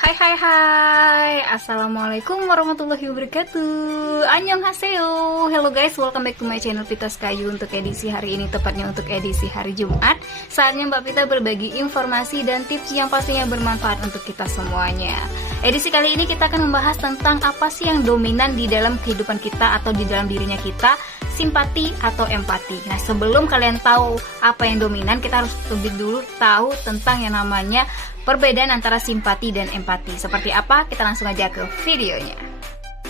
Hai hai hai, Assalamualaikum warahmatullahi wabarakatuh. Annyeonghaseyo. Hello guys, welcome back to my channel Pita Skayu. Untuk edisi hari ini, tepatnya untuk edisi hari Jumat, saatnya Mbak Pita berbagi informasi dan tips yang pastinya bermanfaat untuk kita semuanya. Edisi kali ini kita akan membahas tentang apa sih yang dominan di dalam kehidupan kita atau di dalam dirinya kita, simpati atau empati. Nah, sebelum kalian tahu apa yang dominan, kita harus lebih dulu tahu tentang yang namanya perbedaan antara simpati dan empati. Seperti apa? Kita langsung aja ke videonya.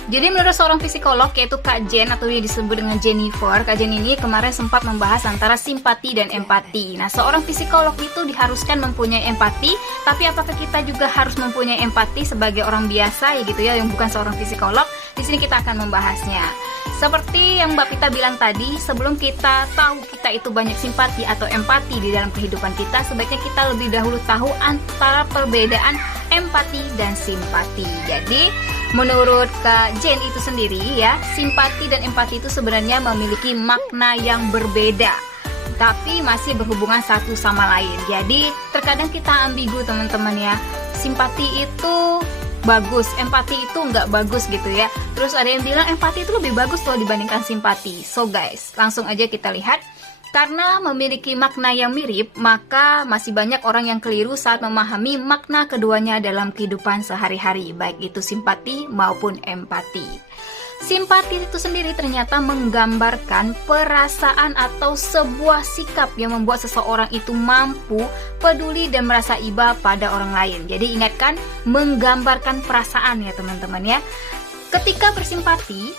Jadi menurut seorang psikolog yaitu Kak Jen atau yang disebut dengan Jennifer, Kak Jen ini kemarin sempat membahas antara simpati dan empati. Nah, seorang psikolog itu diharuskan mempunyai empati, tapi apakah kita juga harus mempunyai empati sebagai orang biasa ya gitu ya, yang bukan seorang psikolog? Di sini kita akan membahasnya. Seperti yang Mbak Pita bilang tadi, sebelum kita tahu kita itu banyak simpati atau empati di dalam kehidupan kita, sebaiknya kita lebih dahulu tahu antara perbedaan empati dan simpati. Jadi, menurut Kak Jen itu sendiri ya, simpati dan empati itu sebenarnya memiliki makna yang berbeda, tapi masih berhubungan satu sama lain. Jadi, terkadang kita ambigu teman-teman ya. Simpati itu bagus, empati itu nggak bagus gitu ya. Terus ada yang bilang empati itu lebih bagus loh dibandingkan simpati. So guys, langsung aja kita lihat. Karena memiliki makna yang mirip, maka masih banyak orang yang keliru saat memahami makna keduanya dalam kehidupan sehari-hari, baik itu simpati maupun empati. Simpati itu sendiri ternyata menggambarkan perasaan atau sebuah sikap yang membuat seseorang itu mampu peduli dan merasa iba pada orang lain. Jadi ingatkan, menggambarkan perasaan ya teman-teman ya. Ketika bersimpati,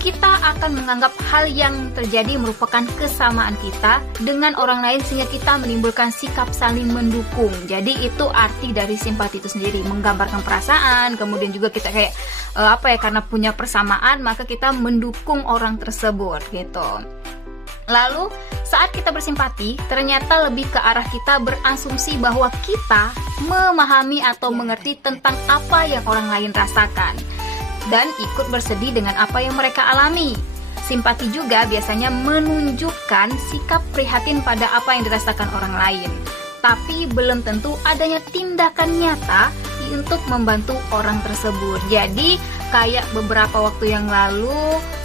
kita akan menganggap hal yang terjadi merupakan kesamaan kita dengan orang lain sehingga kita menimbulkan sikap saling mendukung. Jadi itu arti dari simpati itu sendiri, menggambarkan perasaan, kemudian juga kita kayak karena punya persamaan maka kita mendukung orang tersebut gitu. Lalu saat kita bersimpati, ternyata lebih ke arah kita berasumsi bahwa kita memahami atau mengerti tentang apa yang orang lain rasakan dan ikut bersedih dengan apa yang mereka alami. Simpati juga biasanya menunjukkan sikap prihatin pada apa yang dirasakan orang lain, tapi belum tentu adanya tindakan nyata untuk membantu orang tersebut. Jadi kayak beberapa waktu yang lalu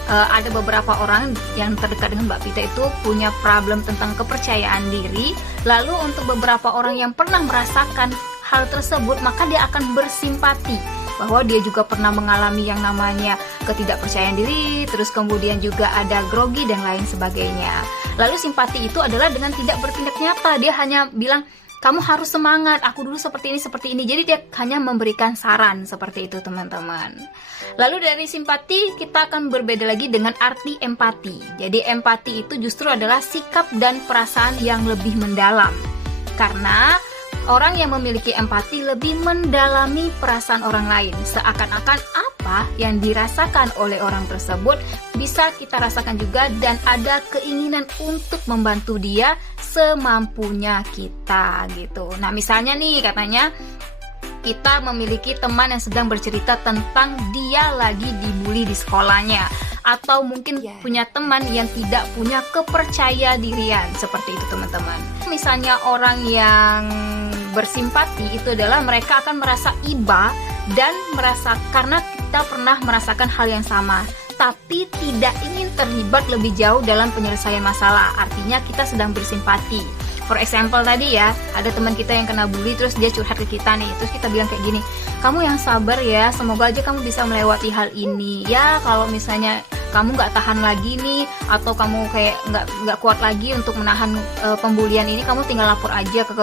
ada beberapa orang yang terdekat dengan Mbak Pita itu punya problem tentang kepercayaan diri. Lalu untuk beberapa orang yang pernah merasakan hal tersebut, maka dia akan bersimpati bahwa dia juga pernah mengalami yang namanya ketidakpercayaan diri, terus kemudian juga ada grogi dan lain sebagainya. Lalu simpati itu adalah dengan tidak bertindak nyata, dia hanya bilang kamu harus semangat, aku dulu seperti ini. Jadi dia hanya memberikan saran seperti itu teman-teman. Lalu dari simpati kita akan berbeda lagi dengan arti empati. Jadi empati itu justru adalah sikap dan perasaan yang lebih mendalam. Karena orang yang memiliki empati lebih mendalami perasaan orang lain, seakan-akan apa yang dirasakan oleh orang tersebut bisa kita rasakan juga dan ada keinginan untuk membantu dia semampunya kita gitu. Nah, misalnya nih katanya kita memiliki teman yang sedang bercerita tentang dia lagi dibully di sekolahnya, atau mungkin punya teman yang tidak punya kepercaya dirian seperti itu teman-teman. Misalnya orang yang bersimpati itu adalah mereka akan merasa iba dan merasa karena kita pernah merasakan hal yang sama, tapi tidak ingin terlibat lebih jauh dalam penyelesaian masalah. Artinya kita sedang bersimpati. For example tadi ya, ada teman kita yang kena bully, terus dia curhat ke kita nih, terus kita bilang kayak gini, kamu yang sabar ya, semoga aja kamu bisa melewati hal ini ya. Kalau misalnya kamu nggak tahan lagi nih, atau kamu kayak nggak kuat lagi untuk menahan pembulian ini, kamu tinggal lapor aja ke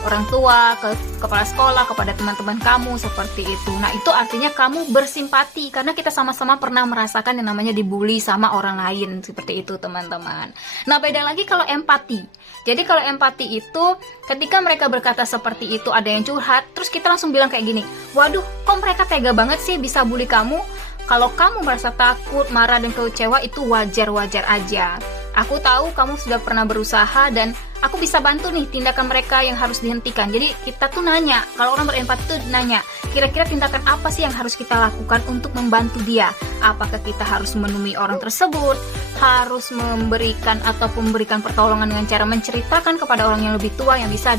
orang tua, ke kepala sekolah, kepada teman-teman kamu seperti itu. Nah, itu artinya kamu bersimpati karena kita sama-sama pernah merasakan yang namanya dibully sama orang lain seperti itu, teman-teman. Nah, beda lagi kalau empati. Jadi kalau empati itu ketika mereka berkata seperti itu, ada yang curhat, terus kita langsung bilang kayak gini, waduh, kok mereka tega banget sih bisa bully kamu? Kalau kamu merasa takut, marah, dan kecewa itu wajar-wajar aja. Aku tahu kamu sudah pernah berusaha dan aku bisa bantu nih tindakan mereka yang harus dihentikan. Jadi kita tuh nanya, kalau orang berempati tuh nanya, kira-kira tindakan apa sih yang harus kita lakukan untuk membantu dia? Apakah kita harus menemui orang tersebut, harus memberikan pertolongan dengan cara menceritakan kepada orang yang lebih tua yang bisa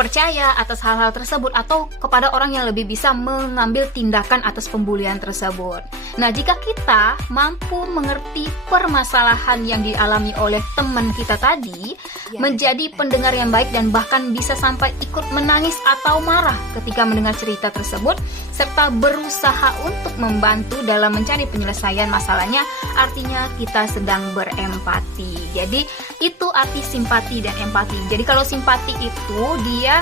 percaya atas hal-hal tersebut atau kepada orang yang lebih bisa mengambil tindakan atas pembulian tersebut. Nah, jika kita mampu mengerti permasalahan yang dialami oleh teman kita tadi, menjadi pendengar yang baik dan bahkan bisa sampai ikut menangis atau marah ketika mendengar cerita tersebut, serta berusaha untuk membantu dalam mencari penyelesaian masalahnya, artinya kita sedang berempati. Jadi itu arti simpati dan empati. Jadi kalau simpati itu dia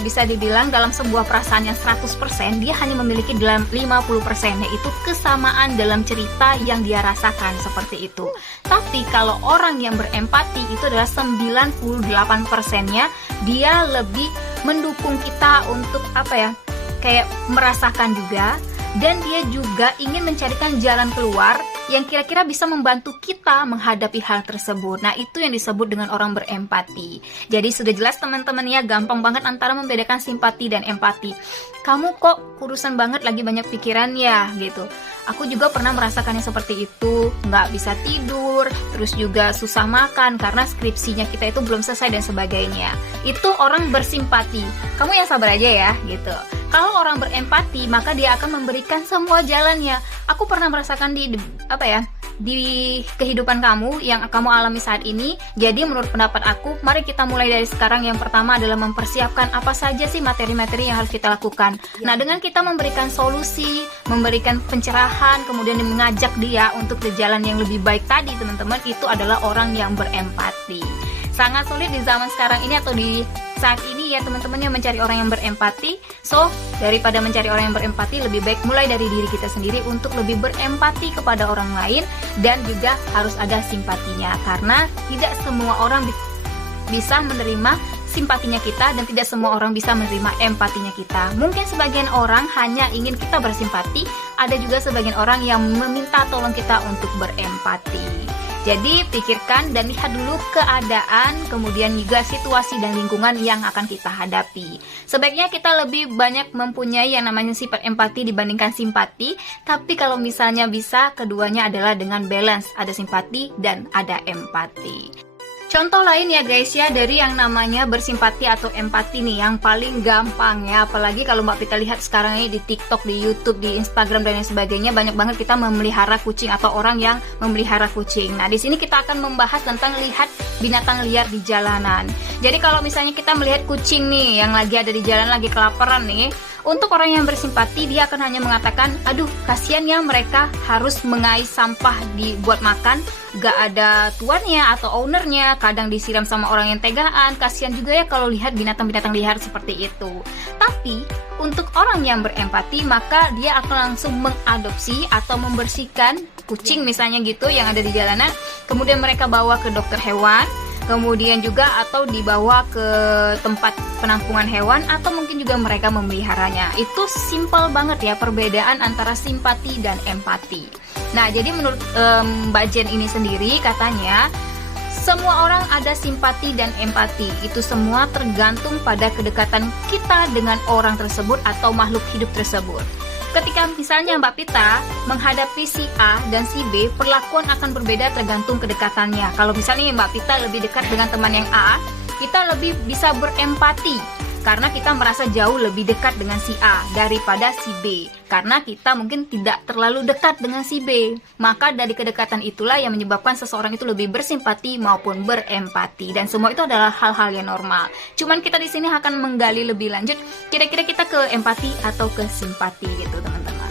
bisa dibilang dalam sebuah perasaan yang 100%, dia hanya memiliki dalam 50%, yaitu kesamaan dalam cerita yang dia rasakan, seperti itu. Tapi kalau orang yang berempati itu adalah 98%-nya dia lebih mendukung kita untuk kayak merasakan juga, dan dia juga ingin mencarikan jalan keluar yang kira-kira bisa membantu kita menghadapi hal tersebut. Nah, itu yang disebut dengan orang berempati. Jadi sudah jelas teman-teman ya, gampang banget antara membedakan simpati dan empati. Kamu kok kurusan banget, lagi banyak pikiran ya gitu. Aku juga pernah merasakannya seperti itu, nggak bisa tidur, terus juga susah makan karena skripsinya kita itu belum selesai dan sebagainya. Itu orang bersimpati. Kamu yang sabar aja ya gitu. Kalau orang berempati, maka dia akan memberikan semua jalannya. Aku pernah merasakan di kehidupan kamu yang kamu alami saat ini. Jadi menurut pendapat aku, mari kita mulai dari sekarang. Yang pertama adalah mempersiapkan apa saja sih materi-materi yang harus kita lakukan. Nah, dengan kita memberikan solusi, memberikan pencerahan, kemudian mengajak dia untuk ke jalan yang lebih baik tadi, teman-teman, itu adalah orang yang berempati. Sangat sulit di zaman sekarang ini atau di saat ini ya teman-teman, yang mencari orang yang berempati. So, daripada mencari orang yang berempati, lebih baik mulai dari diri kita sendiri untuk lebih berempati kepada orang lain, dan juga harus ada simpatinya, karena tidak semua orang bisa menerima simpatinya kita, dan tidak semua orang bisa menerima empatinya kita. Mungkin sebagian orang hanya ingin kita bersimpati, ada juga sebagian orang yang meminta tolong kita untuk berempati. Jadi pikirkan dan lihat dulu keadaan, kemudian juga situasi dan lingkungan yang akan kita hadapi. Sebaiknya kita lebih banyak mempunyai yang namanya sifat empati dibandingkan simpati. Tapi kalau misalnya bisa, keduanya adalah dengan balance, ada simpati dan ada empati. Contoh lain ya guys ya, dari yang namanya bersimpati atau empati nih, yang paling gampang ya, apalagi kalau Mbak Pita lihat sekarang ini di TikTok, di YouTube, di Instagram dan lain sebagainya, banyak banget kita memelihara kucing atau orang yang memelihara kucing. Nah, di sini kita akan membahas tentang lihat binatang liar di jalanan. Jadi kalau misalnya kita melihat kucing nih yang lagi ada di jalan, lagi kelaparan nih, untuk orang yang bersimpati, dia akan hanya mengatakan, aduh kasihan ya, mereka harus mengais sampah dibuat makan, gak ada tuannya atau ownernya, kadang disiram sama orang yang tegaan, kasihan juga ya kalau lihat binatang-binatang liar seperti itu. Tapi untuk orang yang berempati, maka dia akan langsung mengadopsi atau membersihkan kucing misalnya gitu yang ada di jalanan, kemudian mereka bawa ke dokter hewan, kemudian juga atau dibawa ke tempat penampungan hewan, atau mungkin juga mereka memeliharanya. Itu simpel banget ya perbedaan antara simpati dan empati. Nah, jadi menurut Mbak Jen ini sendiri katanya, semua orang ada simpati dan empati. Itu semua tergantung pada kedekatan kita dengan orang tersebut atau makhluk hidup tersebut. Ketika misalnya Mbak Pita menghadapi si A dan si B, perlakuan akan berbeda tergantung kedekatannya. Kalau misalnya Mbak Pita lebih dekat dengan teman yang A, kita lebih bisa berempati karena kita merasa jauh lebih dekat dengan si A daripada si B, karena kita mungkin tidak terlalu dekat dengan si B. Maka dari kedekatan itulah yang menyebabkan seseorang itu lebih bersimpati maupun berempati, dan semua itu adalah hal-hal yang normal. Cuman kita di sini akan menggali lebih lanjut, kira-kira kita ke empati atau ke simpati gitu teman-teman.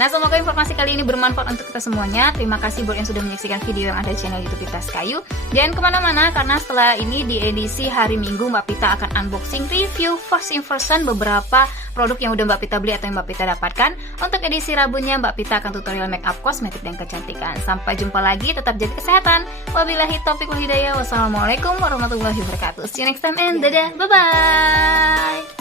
Nah, semoga informasi kali ini bermanfaat untuk kita semuanya. Terima kasih buat yang sudah menyaksikan video yang ada di channel YouTube Pitas Kayu. Jangan kemana-mana, karena setelah ini di edisi hari Minggu, Mbak Pita akan unboxing, review, first impression beberapa produk yang udah Mbak Pita beli atau yang Mbak Pita dapatkan. Untuk edisi Rabunya, Mbak Pita akan tutorial make up, kosmetik, dan kecantikan. Sampai jumpa lagi, tetap jaga kesehatan. Wabillahi taufiq wal hidayah. Wassalamualaikum warahmatullahi wabarakatuh. See you next time and dadah, bye-bye.